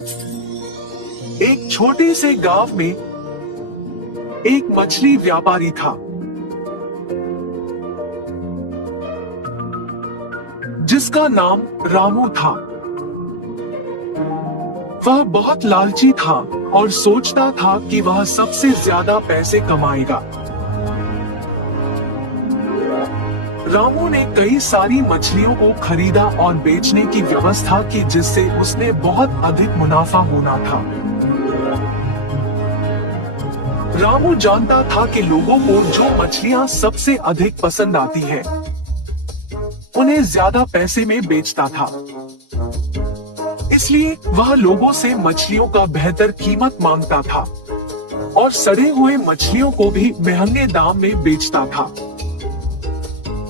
एक छोटे से गांव में एक मछली व्यापारी था जिसका नाम रामू था। वह बहुत लालची था और सोचता था कि वह सबसे ज्यादा पैसे कमाएगा। रामू ने कई सारी मछलियों को खरीदा और बेचने की व्यवस्था की जिससे उसने बहुत अधिक मुनाफा होना था। रामू जानता था कि लोगों को जो मछलियां सबसे अधिक पसंद आती है उन्हें ज्यादा पैसे में बेचता था। इसलिए वह लोगों से मछलियों का बेहतर कीमत मांगता था और सड़े हुए मछलियों को भी महंगे दाम में बेचता था।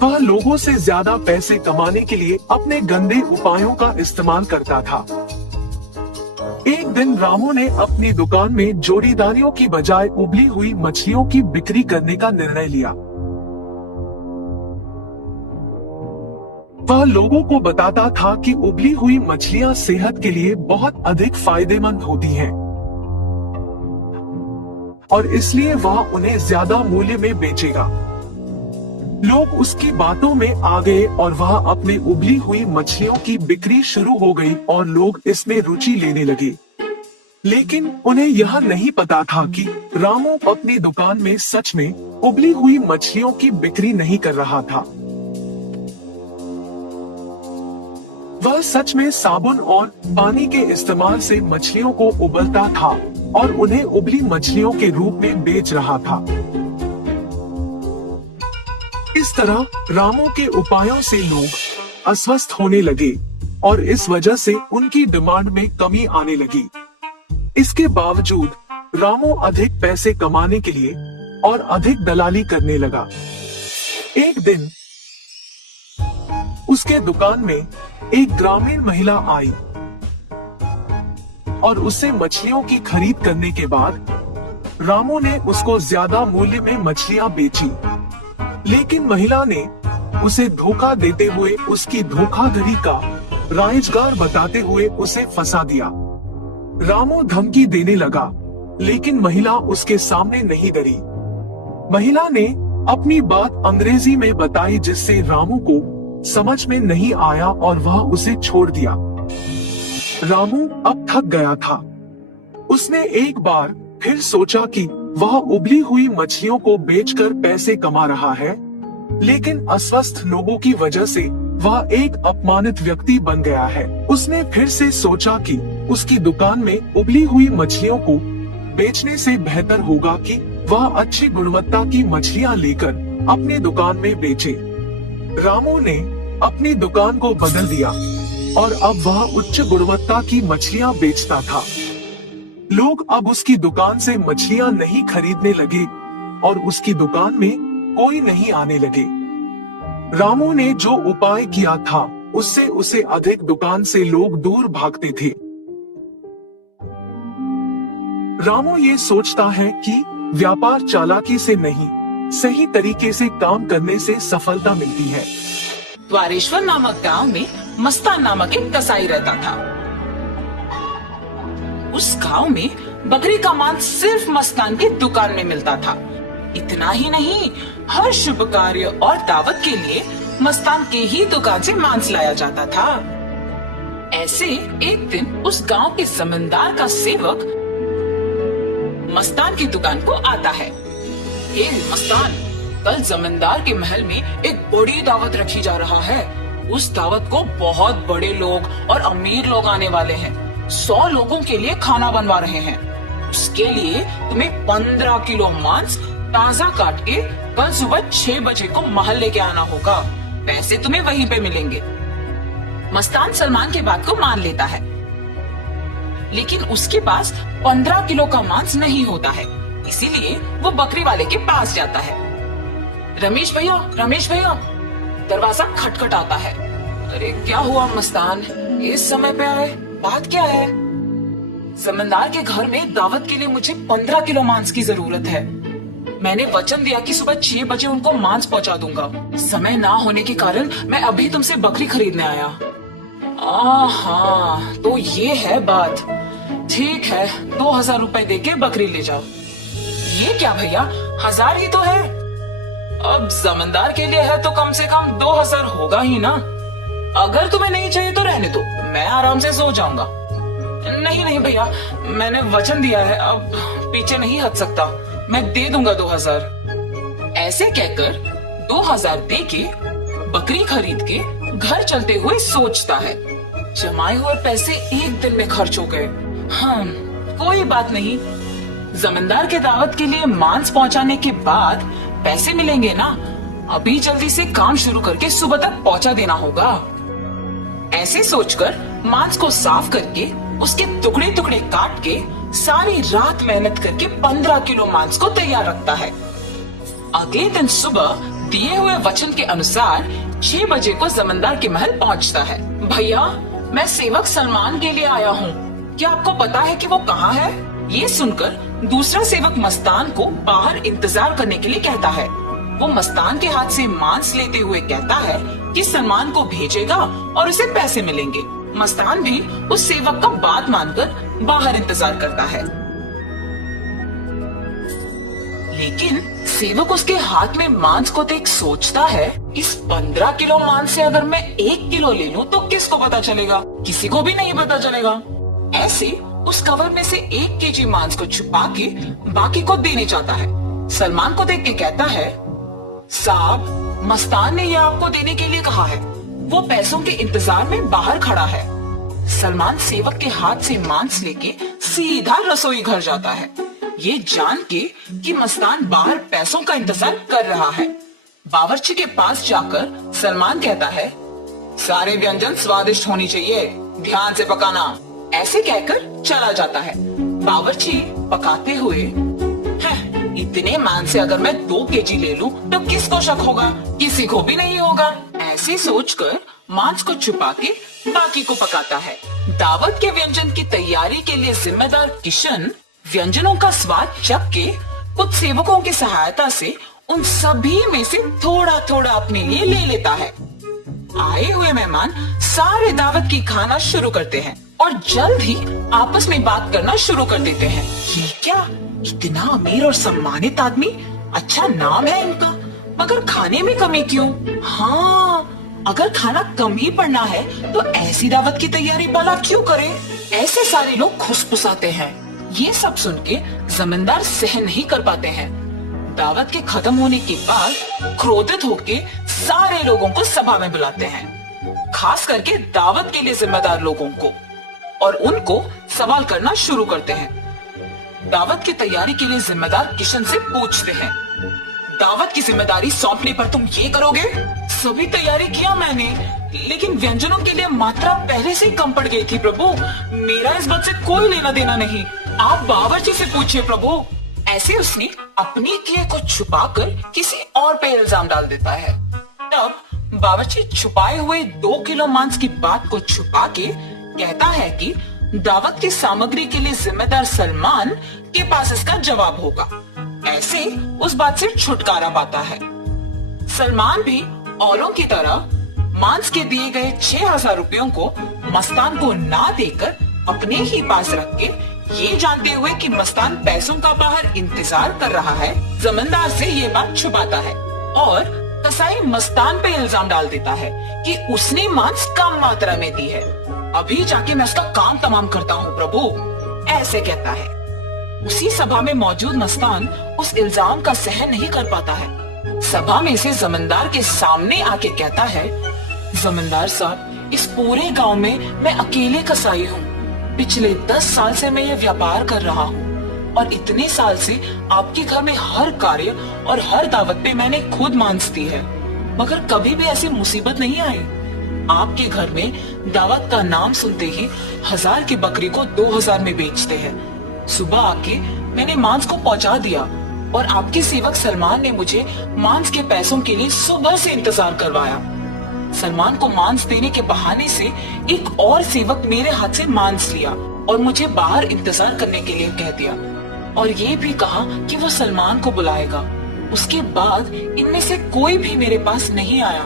वह लोगों से ज्यादा पैसे कमाने के लिए अपने गंदे उपायों का इस्तेमाल करता था। एक दिन रामू ने अपनी दुकान में जोड़ीदारियों की बजाय उबली हुई मछलियों की बिक्री करने का निर्णय लिया। वह लोगों को बताता था कि उबली हुई मछलियां सेहत के लिए बहुत अधिक फायदेमंद होती हैं और इसलिए वह उन्हें ज्यादा मूल्य में बेचेगा। लोग उसकी बातों में आ गए और वह अपने उबली हुई मछलियों की बिक्री शुरू हो गई और लोग इसमें रुचि लेने लगे। लेकिन उन्हें यह नहीं पता था कि रामू अपनी दुकान में सच में उबली हुई मछलियों की बिक्री नहीं कर रहा था। वह सच में साबुन और पानी के इस्तेमाल से मछलियों को उबलता था और उन्हें उबली मछलियों के रूप में बेच रहा था। इस तरह रामू के उपायों से लोग अस्वस्थ होने लगे और इस वजह से उनकी डिमांड में कमी आने लगी। इसके बावजूद रामू अधिक पैसे कमाने के लिए और अधिक दलाली करने लगा। एक दिन उसके दुकान में एक ग्रामीण महिला आई और उससे मछलियों की खरीद करने के बाद रामू ने उसको ज्यादा मूल्य में मछलियां बेची। लेकिन महिला ने उसे धोखा देते हुए उसकी धोखाधड़ी का राइजगार बताते हुए उसे फंसा दिया। रामू धमकी देने लगा, लेकिन महिला उसके सामने नहीं डरी। महिला ने अपनी बात अंग्रेजी में बताई जिससे रामू को समझ में नहीं आया और वह उसे छोड़ दिया। रामू अब थक गया था। उसने एक बार फिर सोचा कि वह उबली हुई मछलियों को बेचकर पैसे कमा रहा है, लेकिन अस्वस्थ लोगों की वजह से वह एक अपमानित व्यक्ति बन गया है। उसने फिर से सोचा कि उसकी दुकान में उबली हुई मछलियों को बेचने से बेहतर होगा कि वह अच्छी गुणवत्ता की मछलियां लेकर अपनी दुकान में बेचे। रामू ने अपनी दुकान को बदल दिया और अब वह उच्च गुणवत्ता की मछलियां बेचता था। लोग अब उसकी दुकान से मछलियां नहीं खरीदने लगे और उसकी दुकान में कोई नहीं आने लगे। रामू ने जो उपाय किया था उससे उसे अधिक दुकान से लोग दूर भागते थे। रामू ये सोचता है कि व्यापार चालाकी से नहीं, सही तरीके से काम करने से सफलता मिलती है। द्वारेश्वर नामक गांव में मस्तान नामक एक कसाई रहता था। उस गांव में बकरी का मांस सिर्फ मस्तान की दुकान में मिलता था। इतना ही नहीं, हर शुभ कार्य और दावत के लिए मस्तान के ही दुकान से मांस लाया जाता था। ऐसे एक दिन उस गांव के जमींदार का सेवक मस्तान की दुकान को आता है। ए मस्तान, कल जमींदार के महल में एक बड़ी दावत रखी जा रहा है। उस दावत को बहुत बड़े लोग और अमीर लोग आने वाले हैं। 100 लोगों के लिए खाना बनवा रहे हैं। उसके लिए तुम्हें 15 किलो मांस ताजा काट के कल सुबह 6 बजे को महल लेके आना होगा। पैसे तुम्हें वहीं पे मिलेंगे। मस्तान सलमान की बात को मान लेता है, लेकिन उसके पास 15 किलो का मांस नहीं होता है। इसीलिए वो बकरी वाले के पास जाता है। रमेश भैया, रमेश भैया, दरवाजा खटखटाता है। अरे क्या हुआ मस्तान, इस समय पे आए, बात क्या है? जमींदार के घर में दावत के लिए मुझे 15 किलो मांस की जरूरत है। मैंने वचन दिया कि सुबह 6 बजे उनको मांस पहुंचा दूंगा। समय ना होने के कारण मैं अभी तुमसे बकरी खरीदने आया। हाँ, तो ये है बात। ठीक है, 2000 रुपए देके बकरी ले जाओ। ये क्या भैया, 1000 ही तो है। अब जमींदार के लिए है तो कम से कम 2000 होगा ही ना। अगर तुम्हें नहीं चाहिए तो रहने दो, मैं आराम से सो जाऊंगा। नहीं नहीं भैया, मैंने वचन दिया है, अब पीछे नहीं हट सकता। मैं दे दूंगा 2000। ऐसे कहकर 2000 दे के बकरी खरीद के घर चलते हुए सोचता है, जमाए हुए पैसे एक दिन में खर्च हो गए। हाँ, कोई बात नहीं, जमींदार के दावत के लिए मांस पहुंचाने के बाद पैसे मिलेंगे ना। अभी जल्दी से काम शुरू करके सुबह तक पहुंचा देना होगा। ऐसे सोचकर मांस को साफ करके उसके टुकड़े टुकड़े काट के सारी रात मेहनत करके 15 किलो मांस को तैयार रखता है। अगले दिन सुबह दिए हुए वचन के अनुसार 6 बजे को जमींदार के महल पहुंचता है। भैया, मैं सेवक सलमान के लिए आया हूँ, क्या आपको पता है कि वो कहाँ है? ये सुनकर दूसरा सेवक मस्तान को बाहर इंतजार करने के लिए कहता है। वो मस्तान के हाथ से मांस लेते हुए कहता है कि सलमान को भेजेगा और उसे पैसे मिलेंगे। मस्तान भी उस सेवक का बात मानकर बाहर इंतजार करता है, लेकिन सेवक उसके हाथ में मांस को देख सोचता है, इस 15 किलो मांस से अगर मैं 1 किलो ले लूं तो किसको पता चलेगा? किसी को भी नहीं पता चलेगा। ऐसे उस कवर में से 1 केजी मांस को छुपा के बाकी को देने चाहता है। सलमान को देख के कहता है, साहब, मस्तान ने यह आपको देने के लिए कहा है, वो पैसों के इंतजार में बाहर खड़ा है। सलमान सेवक के हाथ से मांस लेके सीधा रसोई घर जाता है, ये जान के कि मस्तान बाहर पैसों का इंतजार कर रहा है। बावर्ची के पास जाकर सलमान कहता है, सारे व्यंजन स्वादिष्ट होनी चाहिए, ध्यान से पकाना। ऐसे कहकर चला जाता है। बावर्ची पकाते हुए, इतने मांस से अगर मैं 2 केजी ले लूं तो किसको शक होगा? किसी को भी नहीं होगा। ऐसे सोचकर मांस को छुपा के बाकी को पकाता है। दावत के व्यंजन की तैयारी के लिए जिम्मेदार किशन व्यंजनों का स्वाद चख के कुछ सेवकों की सहायता से उन सभी में से थोड़ा थोड़ा अपने लिए ले लेता है। आए हुए मेहमान सारे दावत की खाना शुरू करते हैं और जल्द ही आपस में बात करना शुरू कर देते हैं। ये क्या, इतना अमीर और सम्मानित आदमी, अच्छा नाम है इनका, मगर खाने में कमी क्यों? हाँ, अगर खाना कम ही पड़ना है तो ऐसी दावत की तैयारी भला क्यों करे? ऐसे सारे लोग खुसफुसाते हैं। ये सब सुन के जमींदार सहन नहीं कर पाते हैं। दावत के खत्म होने के बाद क्रोधित होके सारे लोगों को सभा में बुलाते हैं, खास करके दावत के लिए जिम्मेदार लोगों को, और उनको सवाल करना शुरू करते हैं। दावत की तैयारी के लिए जिम्मेदार किशन से पूछते हैं, दावत की जिम्मेदारी सौंपने पर तुम ये करोगे? सभी तैयारी किया मैंने, लेकिन व्यंजनों के लिए मात्रा पहले से ही कम पड़ गई थी प्रभु। मेरा इस बात से कोई लेना देना नहीं, आप बावर्ची से पूछिए प्रभु। ऐसे उसने अपनी क्रिया को छुपाकर किसी और पे इल्जाम डाल देता है। तब बावर्ची छुपाए हुए 2 किलो मांस की बात को छुपा के कहता है कि दावत की सामग्री के लिए जिम्मेदार सलमान के पास इसका जवाब होगा। ऐसे उस बात से छुटकारा पाता है। सलमान भी औरों की तरह मांस के दिए गए 6000 रुपयों को मस्तान को ना देकर अपने ही पास रख के, ये जानते हुए कि मस्तान पैसों का बाहर इंतजार कर रहा है, जमींदार से ये बात छुपाता है और कसाई मस्तान पे इल्जाम डाल देता है कि उसने मांस कम मात्रा में दी है। अभी जाके मैं उसका काम तमाम करता हूँ प्रभु, ऐसे कहता है। उसी सभा में मौजूद मस्तान उस इल्जाम का सहन नहीं कर पाता है। सभा में से जमींदार के सामने आके कहता है, जमींदार साहब, इस पूरे गांव में मैं अकेले कसाई हूँ। पिछले 10 साल से मैं ये व्यापार कर रहा हूँ और इतने साल से आपके घर में हर कार्य और हर दावत पे मैंने खुद मांस दी है, मगर कभी भी ऐसी मुसीबत नहीं आई। आपके घर में दावत का नाम सुनते ही 1000 की बकरी को 2000 में बेचते हैं। सुबह आके मैंने मांस को पहुंचा दिया और आपके सेवक सलमान ने मुझे मांस के पैसों के लिए सुबह से इंतजार करवाया। सलमान को मांस देने के बहाने से एक और सेवक मेरे हाथ से मांस लिया और मुझे बाहर इंतजार करने के लिए कह दिया और ये भी कहा कि वो सलमान को बुलाएगा। उसके बाद इनमें से कोई भी मेरे पास नहीं आया।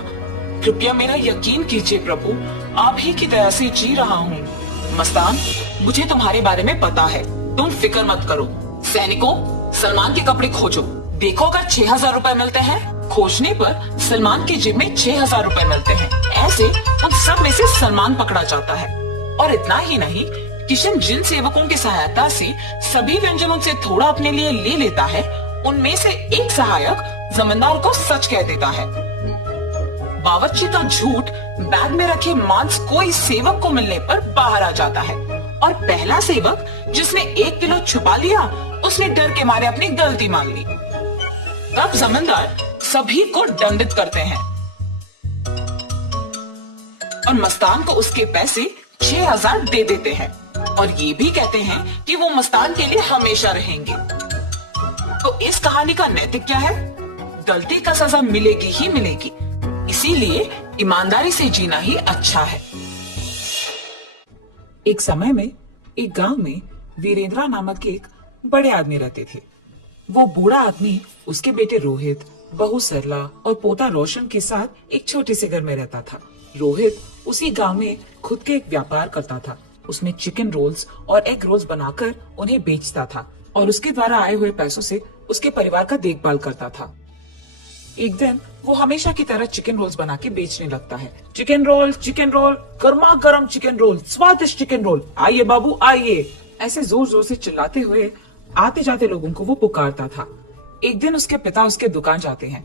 कृपया मेरा यकीन कीजिए प्रभु, आप ही की दया से जी रहा हूँ। मस्तान, मुझे तुम्हारे बारे में पता है, तुम फिक्र मत करो। सैनिकों, सलमान के कपड़े खोजो, देखो अगर 6,000 रुपए मिलते हैं। खोजने पर सलमान की जेब में 6,000 रुपए मिलते हैं। ऐसे उन सब में से सलमान पकड़ा जाता है। और इतना ही नहीं, किशन जिन सेवकों की सहायता से सभी व्यंजनों से थोड़ा अपने लिए ले लेता है, उनमें से एक सहायक जमींदार को सच कह देता है। बावर्ची का झूठ बैग में रखे मांस कोई सेवक को मिलने पर बाहर आ जाता है और पहला सेवक जिसने 1 किलो छुपा लिया, उसने डर के मारे अपनी गलती मान ली। तब जमींदार सभी को दंडित करते हैं और मस्तान को उसके पैसे 6,000 दे देते हैं और ये भी कहते हैं कि वो मस्तान के लिए हमेशा रहेंगे। तो इस कहानी का नैतिक क्या है? गलती का सजा मिलेगी ही मिलेगी, इसीलिए ईमानदारी से जीना ही अच्छा है। एक समय में एक गांव में वीरेंद्रा नामक एक बड़े आदमी रहते थे। वो बूढ़ा आदमी उसके बेटे रोहित, बहू सरला और पोता रोशन के साथ एक छोटे से घर में रहता था। रोहित उसी गांव में खुद के एक व्यापार करता था। उसमें चिकन रोल्स और एग रोल्स बनाकर उन्हें बेचता था और उसके द्वारा आए हुए पैसों से उसके परिवार का देखभाल करता था। एक दिन वो हमेशा की तरह चिकन रोल्स बना के बेचने लगता है। चिकन रोल, गर्मा गर्म चिकन रोल, स्वादिष्ट चिकन रोल, आइए बाबू आइए, ऐसे जोर जोर से चिल्लाते हुए आते जाते लोगों को वो पुकारता था। एक दिन उसके पिता उसके दुकान जाते हैं।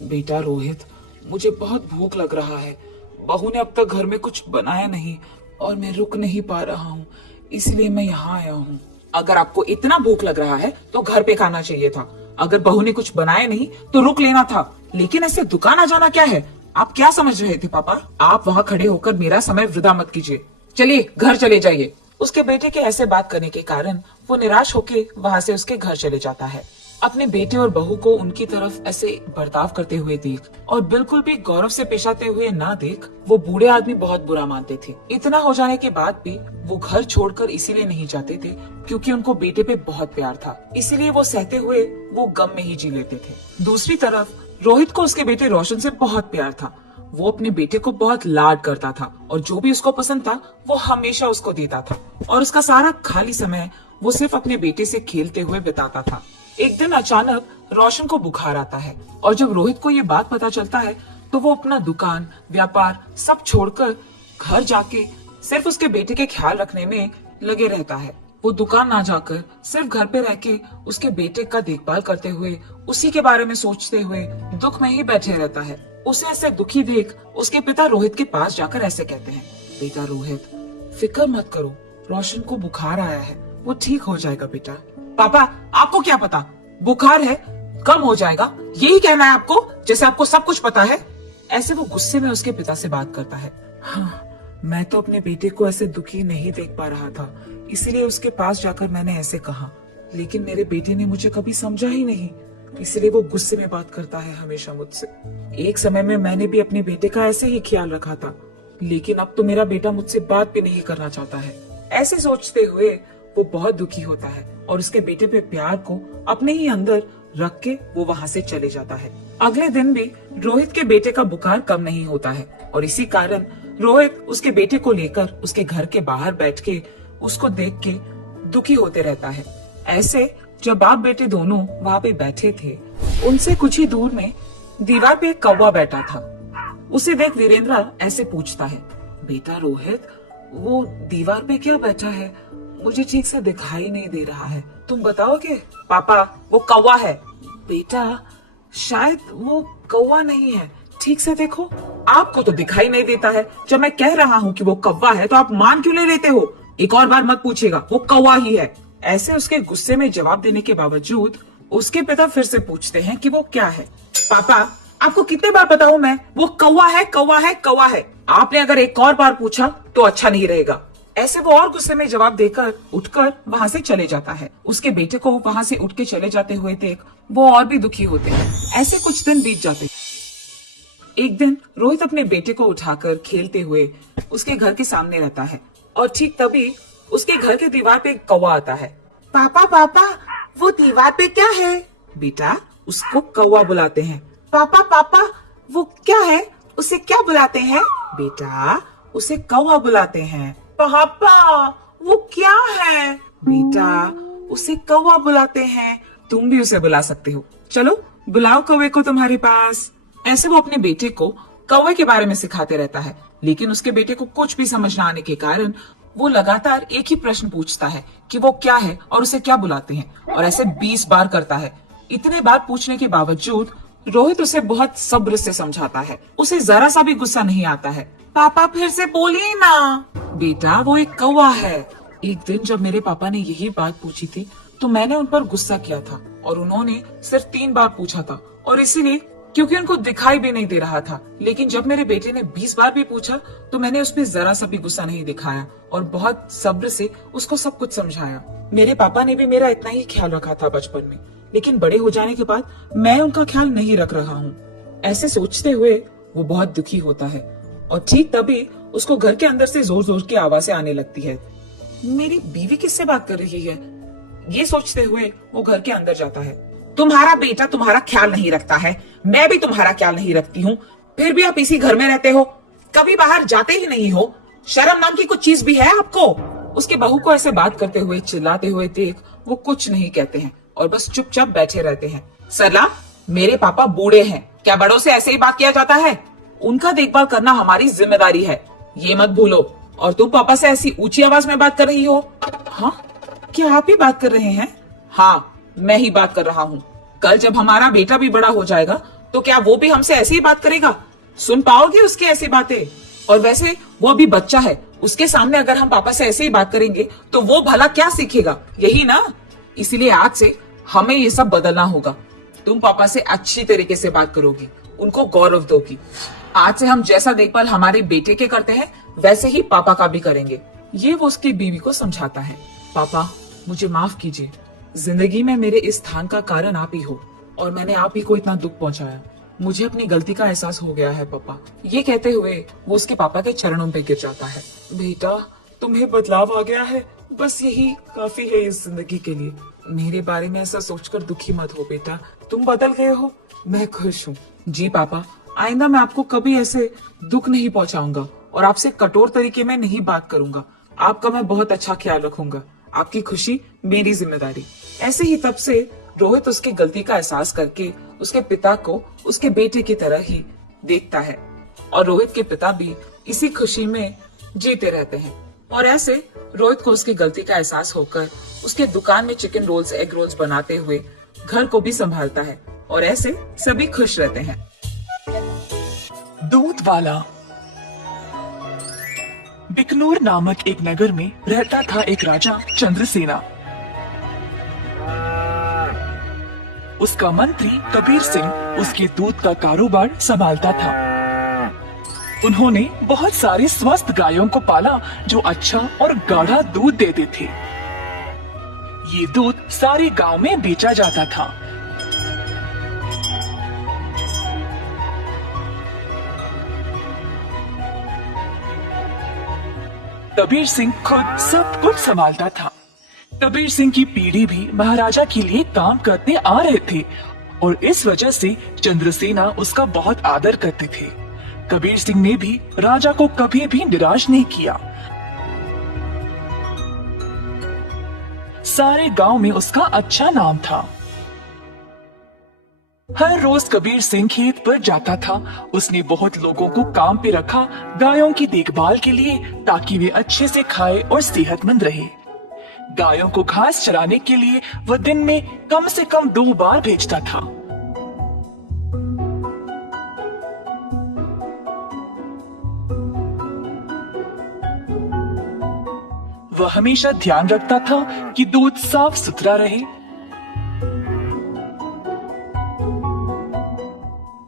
बेटा रोहित, मुझे बहुत भूख लग रहा है। बहू ने अब तक घर में कुछ बनाया नहीं और मैं रुक नहीं पा रहा हूँ, इसलिए मैं यहाँ आया हूँ। अगर आपको इतना भूख लग रहा है तो घर पे खाना चाहिए था। अगर बहू ने कुछ बनाया नहीं तो रुक लेना था, लेकिन ऐसे दुकान आ जाना क्या है? आप क्या समझ रहे थे पापा? आप वहाँ खड़े होकर मेरा समय वृथा मत कीजिए, चलिए घर चले जाइए। उसके बेटे के ऐसे बात करने के कारण वो निराश होकर वहाँ से उसके घर चले जाता है। अपने बेटे और बहू को उनकी तरफ ऐसे बर्ताव करते हुए देख और बिल्कुल भी गौरव से पेश आते हुए ना देख वो बूढ़े आदमी बहुत बुरा मानते थे। इतना हो जाने के बाद भी वो घर छोड़कर इसीलिए नहीं जाते थे क्योंकि उनको बेटे पे बहुत प्यार था, इसीलिए वो सहते हुए वो गम में ही जी लेते थे। दूसरी तरफ रोहित को उसके बेटे रोशन से बहुत प्यार था। वो अपने बेटे को बहुत लाड करता था और जो भी उसको पसंद था वो हमेशा उसको देता था और उसका सारा खाली समय वो सिर्फ अपने बेटे से खेलते हुए बिताता था। एक दिन अचानक रोशन को बुखार आता है और जब रोहित को ये बात पता चलता है तो वो अपना दुकान, व्यापार सब छोड़कर घर जाके सिर्फ उसके बेटे के ख्याल रखने में लगे रहता है। वो दुकान ना जाकर सिर्फ घर पे रह के उसके बेटे का देखभाल करते हुए उसी के बारे में सोचते हुए दुख में ही बैठे रहता है। उसे ऐसे दुखी देख उसके पिता रोहित के पास जाकर ऐसे कहते हैं, बेटा रोहित, फिक्र मत करो, रोशन को बुखार आया है, वो ठीक हो जाएगा बेटा। पापा, आपको क्या पता, बुखार है, कम हो जाएगा, यही कहना है आपको, जैसे आपको सब कुछ पता है। ऐसे वो गुस्से में उसके पिता से बात करता है। हाँ, मैं तो अपने बेटे को ऐसे दुखी नहीं देख पा रहा था, इसलिए उसके पास जाकर मैंने ऐसे कहा, लेकिन मेरे बेटे ने मुझे कभी समझा ही नहीं, इसलिए वो गुस्से में बात करता है हमेशा मुझसे। एक समय में मैंने भी अपने बेटे का ऐसे ही ख्याल रखा था, लेकिन अब तो मेरा बेटा मुझसे बात भी नहीं करना चाहता है। ऐसे सोचते हुए वो बहुत दुखी होता है और उसके बेटे पे प्यार को अपने ही अंदर रख के वो वहाँ से चले जाता है। अगले दिन भी रोहित के बेटे का बुखार कम नहीं होता है और इसी कारण रोहित उसके बेटे को लेकर उसके घर के बाहर बैठ के उसको देख के दुखी होते रहता है। ऐसे जब बाप बेटे दोनों वहाँ पे बैठे थे, उनसे कुछ ही दूर में दीवार पे एक कौवा बैठा था। उसे देख वीरेंद्र ऐसे पूछता है, बेटा रोहित, वो दीवार पे क्या बैठा है? मुझे ठीक से दिखाई नहीं दे रहा है, तुम बताओगे? पापा, वो कौवा है। बेटा, शायद वो कौवा नहीं है, ठीक से देखो। आपको तो दिखाई नहीं देता है, जब मैं कह रहा हूँ कि वो कौवा है तो आप मान क्यों नहीं लेते हो? एक और बार मत पूछिएगा, वो कौवा ही है। ऐसे उसके गुस्से में जवाब देने के बावजूद उसके पिता फिर से पूछते हैं कि वो क्या है। पापा, आपको कितने बार बताऊं मैं, वो कौवा है, कौवा है, कौवा है। आपने अगर एक और बार पूछा तो अच्छा नहीं रहेगा। ऐसे वो और गुस्से में जवाब देकर उठकर वहाँ से चले जाता है। उसके बेटे को वहाँ से उठ के चले जाते हुए देख वो और भी दुखी होते हैं। ऐसे कुछ दिन बीत जाते। एक दिन रोहित अपने बेटे को उठाकर खेलते हुए उसके घर के सामने रहता है और ठीक तभी उसके घर के दीवार पे एक कौवा आता है। पापा, पापा, वो दीवार पे क्या है? बेटा, उसको कौवा बुलाते हैं। पापा, पापा, वो क्या है? उसे क्या बुलाते हैं? बेटा, उसे कौवा बुलाते हैं। पापा, वो क्या है? बेटा, उसे कौवा बुलाते हैं। तुम भी उसे बुला सकते हो। चलो बुलाओ कौवे को तुम्हारे पास। ऐसे वो अपने बेटे को कौवे के बारे में सिखाते रहता है, लेकिन उसके बेटे को कुछ भी समझ न आने के कारण वो लगातार एक ही प्रश्न पूछता है कि वो क्या है और उसे क्या बुलाते हैं, और ऐसे 20 बार करता है। इतने बार पूछने के बावजूद रोहित उसे बहुत सब्र से समझाता है। उसे जरा सा भी गुस्सा नहीं आता है। पापा फिर से बोलिए ना। बेटा, वो एक कौवा है। एक दिन जब मेरे पापा ने यही बात पूछी थी तो मैंने उन पर गुस्सा किया था और उन्होंने सिर्फ 3 बार पूछा था, और इसीलिए क्योंकि उनको दिखाई भी नहीं दे रहा था। लेकिन जब मेरे बेटे ने 20 बार भी पूछा तो मैंने उसमें जरा सा भी गुस्सा नहीं दिखाया और बहुत सब्र से उसको सब कुछ समझाया। मेरे पापा ने भी मेरा इतना ही ख्याल रखा था बचपन में, लेकिन बड़े हो जाने के बाद मैं उनका ख्याल नहीं रख रहा हूँ। ऐसे सोचते हुए वो बहुत दुखी होता है, और ठीक तभी उसको घर के अंदर से जोर जोर की आवाजें आने लगती है। मेरी बीवी किससे बात कर रही है? ये सोचते हुए वो घर के अंदर जाता है। तुम्हारा बेटा तुम्हारा ख्याल नहीं रखता है, मैं भी तुम्हारा ख्याल नहीं रखती हूँ, फिर भी आप इसी घर में रहते हो, कभी बाहर जाते ही नहीं हो। शर्म नाम की कुछ चीज भी है आपको? उसके बहू को ऐसे बात करते हुए, चिल्लाते हुए देख वो कुछ नहीं कहते हैं और बस चुपचाप बैठे रहते हैं। सरला, मेरे पापा बूढ़े हैं, क्या बड़ों से ऐसे ही बात किया जाता है? उनका देखभाल करना हमारी जिम्मेदारी है, ये मत भूलो। और तुम पापा से ऐसी ऊंची आवाज में बात कर रही हो? हाँ, क्या आप ही बात कर रहे हैं? हाँ, मैं ही बात कर रहा हूँ। कल जब हमारा बेटा भी बड़ा हो जाएगा तो क्या वो भी हमसे ऐसी ही बात करेगा? सुन पाओगे उसकी ऐसी बातें? और वैसे वो अभी बच्चा है, उसके सामने अगर हम पापा से ऐसे ही बात करेंगे तो वो भला क्या सीखेगा? यही ना। इसीलिए आज से हमें ये सब बदलना होगा। तुम पापा से अच्छी तरीके से बात करोगी, उनको गौरव दोगी। आज से हम जैसा देखभाल हमारे बेटे के करते हैं वैसे ही पापा का भी करेंगे। ये वो उसकी बीवी को समझाता है। पापा, मुझे माफ कीजिए, जिंदगी में मेरे इस स्थान का कारण आप ही हो और मैंने आप ही को इतना दुख पहुंचाया। मुझे अपनी गलती का एहसास हो गया है पापा। ये कहते हुए वो उसके पापा के चरणों पे गिर जाता है। बेटा, तुम्हें बदलाव आ गया है, बस यही काफी है इस जिंदगी के लिए। मेरे बारे में ऐसा सोचकर दुखी मत हो बेटा, तुम बदल गए हो, मैं खुश हूँ। जी पापा, आइंदा मैं आपको कभी ऐसे दुख नहीं पहुंचाऊंगा और आपसे कठोर तरीके में नहीं बात करूंगा। आपका मैं बहुत अच्छा ख्याल रखूंगा, आपकी खुशी मेरी जिम्मेदारी। ऐसे ही तब से रोहित उसकी गलती का एहसास करके उसके पिता को उसके बेटे की तरह ही देखता है, और रोहित के पिता भी इसी खुशी में जीते रहते हैं। और ऐसे रोहित को उसकी गलती का एहसास होकर उसके दुकान में चिकन रोल्स, एग रोल्स बनाते हुए घर को भी संभालता है, और ऐसे सभी खुश रहते हैं। दूध वाला। बिकनूर नामक एक नगर में रहता था एक राजा चंद्रसेना। उसका मंत्री कबीर सिंह उसके दूध का कारोबार संभालता था। उन्होंने बहुत सारी स्वस्थ गायों को पाला जो अच्छा और गाढ़ा दूध देते थे। ये दूध सारे गांव में बेचा जाता था। कबीर सिंह खुद सब कुछ संभालता था। कबीर सिंह की पीढ़ी भी महाराजा के लिए काम करते आ रहे थे और इस वजह से चंद्रसेना उसका बहुत आदर करते थे। कबीर सिंह ने भी राजा को कभी भी निराश नहीं किया। सारे गांव में उसका अच्छा नाम था। हर रोज कबीर सिंह खेत पर जाता था। उसने बहुत लोगों को काम पे रखा गायों की देखभाल के लिए, ताकि वे अच्छे से खाए और सेहतमंद रहे। गायों को घास चराने के लिए वह दिन में कम से कम 2 बार भेजता था। वह हमेशा ध्यान रखता था कि दूध साफ सुथरा रहे।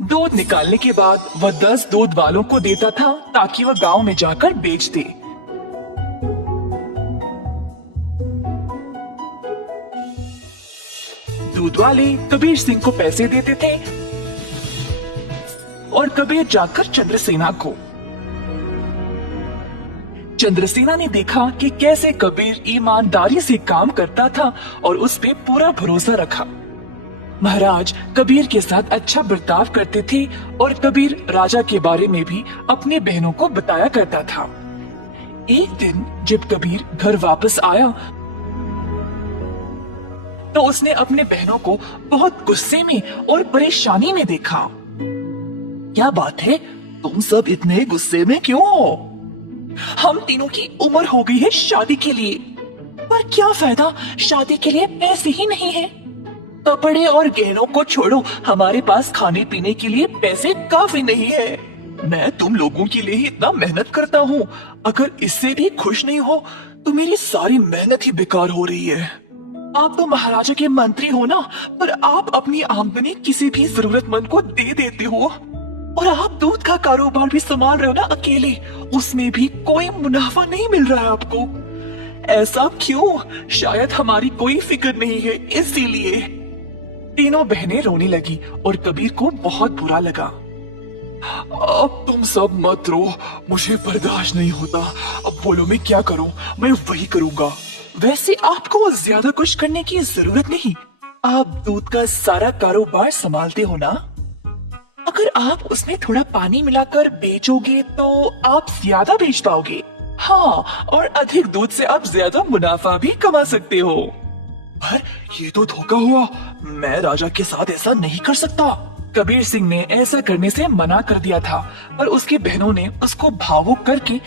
दूध निकालने के बाद वह 10 दूध वालों को देता था ताकि वह गांव में जाकर बेच दे। दूध वाले कबीर सिंह को पैसे देते थे और कबीर जाकर चंद्रसेना को। चंद्रसेना ने देखा कि कैसे कबीर ईमानदारी से काम करता था और उस पे पूरा भरोसा रखा। महाराज कबीर के साथ अच्छा बर्ताव करते थे और कबीर राजा के बारे में भी अपने बहनों को बताया करता था। एक दिन जब कबीर घर वापस आया तो उसने अपने बहनों को बहुत गुस्से में और परेशानी में देखा। क्या बात है, तुम सब इतने गुस्से में क्यों हो? हम तीनों की उम्र हो गई है शादी के लिए, पर क्या फायदा, शादी के लिए पैसे ही नहीं है। कपड़े और गहनों को छोड़ो, हमारे पास खाने पीने के लिए पैसे काफी नहीं है। मैं तुम लोगों के लिए ही इतना मेहनत करता हूँ, अगर इससे भी खुश नहीं हो तो मेरी सारी मेहनत ही बेकार हो रही है। आप तो महाराजा के मंत्री हो ना, पर आप अपनी आमदनी किसी भी जरूरतमंद को दे देते हो, और आप दूध का कारोबार भी संभाल रहे हो ना अकेले, उसमें भी कोई मुनाफा नहीं मिल रहा है आपको। ऐसा क्यों? शायद हमारी कोई फिक्र नहीं है, इसीलिए। तीनों बहनें रोने लगी और कबीर को बहुत बुरा लगा। अब तुम सब मत रो, मुझे बर्दाश्त नहीं होता। अब बोलो मैं क्या करूं? मैं वही करूंगा। वैसे आपको ज्यादा कुछ करने की जरूरत नहीं, आप दूध का सारा कारोबार संभालते हो ना। अगर आप उसमें थोड़ा पानी मिलाकर बेचोगे तो आप ज्यादा बेच पाओगे। हाँ, और अधिक दूध से आप ज्यादा मुनाफा भी कमा सकते हो। पर ये तो धोखा हुआ, मैं राजा के साथ ऐसा नहीं कर सकता। कबीर सिंह ने ऐसा करने से मना कर दिया था, पर उसकी बहनों ने उसको भावुक करके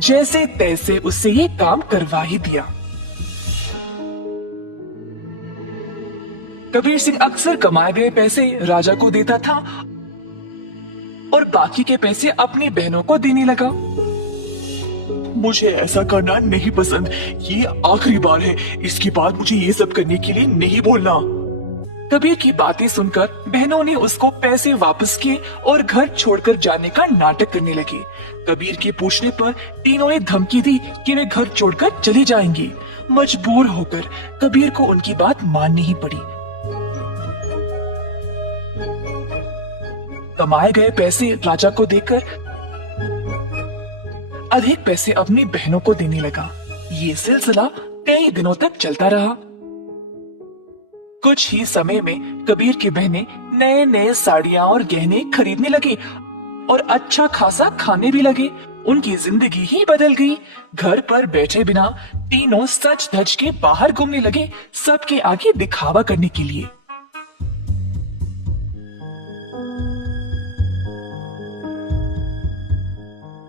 जैसे तैसे उससे ये काम करवा ही दिया। कबीर सिंह अक्सर कमाए गए पैसे राजा को देता था और बाकी के पैसे अपनी बहनों को देने लगा। मुझे ऐसा करना नहीं पसंद, ये आखिरी बार है, इसके बाद मुझे ये सब करने के लिए नहीं बोलना। कबीर की बातें सुनकर बहनों ने उसको पैसे वापस किए और घर छोड़कर जाने का नाटक करने लगे। कबीर के पूछने पर तीनों ने धमकी दी कि वे घर छोड़कर चले जाएंगे। मजबूर होकर कबीर को उनकी बात माननी ही पड़ी। कमाए गए पैसे राजा को देकर अधिक पैसे अपनी बहनों को देने लगा। ये सिलसिला कई दिनों तक चलता रहा। कुछ ही समय में कबीर की बहनें नए नए साड़ियां और गहने खरीदने लगे और अच्छा खासा खाने भी लगे। उनकी जिंदगी ही बदल गई। घर पर बैठे बिना तीनों सच धज के बाहर घूमने लगे, सबके आगे दिखावा करने के लिए।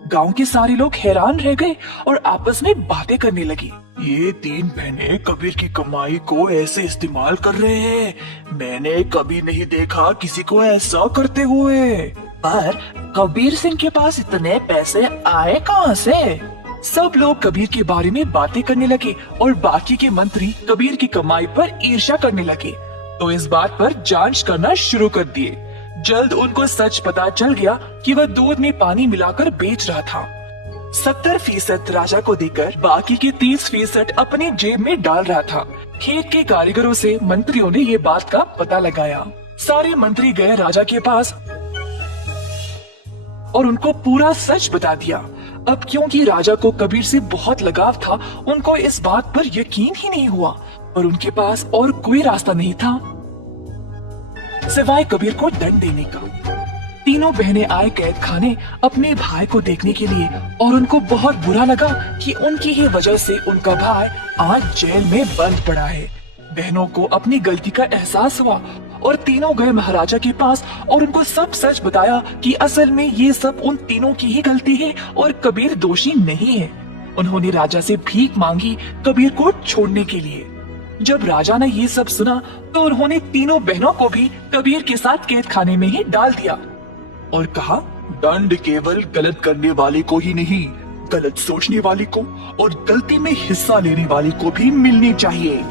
गांव के सारे लोग हैरान रह गए और आपस में बातें करने लगे। ये तीन बहनें कबीर की कमाई को ऐसे इस्तेमाल कर रहे हैं, मैंने कभी नहीं देखा किसी को ऐसा करते हुए। पर कबीर सिंह के पास इतने पैसे आए कहां से? सब लोग कबीर के बारे में बातें करने लगे और बाकी के मंत्री कबीर की कमाई पर ईर्ष्या करने लगे, तो इस बात पर जांच करना शुरू कर दिए। जल्द उनको सच पता चल गया कि वह दूध में पानी मिलाकर बेच रहा था। 70% राजा को देकर बाकी के 30% अपने जेब में डाल रहा था। खेत के कारीगरों से मंत्रियों ने ये बात का पता लगाया। सारे मंत्री गए राजा के पास और उनको पूरा सच बता दिया। अब क्योंकि राजा को कबीर से बहुत लगाव था, उनको इस बात पर यकीन ही नहीं हुआ और उनके पास और कोई रास्ता नहीं था सिवाय कबीर को दंड देने का। तीनों बहनें आए कैद खाने अपने भाई को देखने के लिए और उनको बहुत बुरा लगा कि उनकी ही वजह से उनका भाई आज जेल में बंद पड़ा है। बहनों को अपनी गलती का एहसास हुआ और तीनों गए महाराजा के पास और उनको सब सच बताया कि असल में ये सब उन तीनों की ही गलती है और कबीर दोषी नहीं है। उन्होंने राजा से भीख मांगी कबीर को छोड़ने के लिए। जब राजा ने ये सब सुना तो उन्होंने तीनों बहनों को भी कबीर के साथ कैद खाने में ही डाल दिया और कहा, दंड केवल गलत करने वाले को ही नहीं, गलत सोचने वाले को और गलती में हिस्सा लेने वाले को भी मिलनी चाहिए।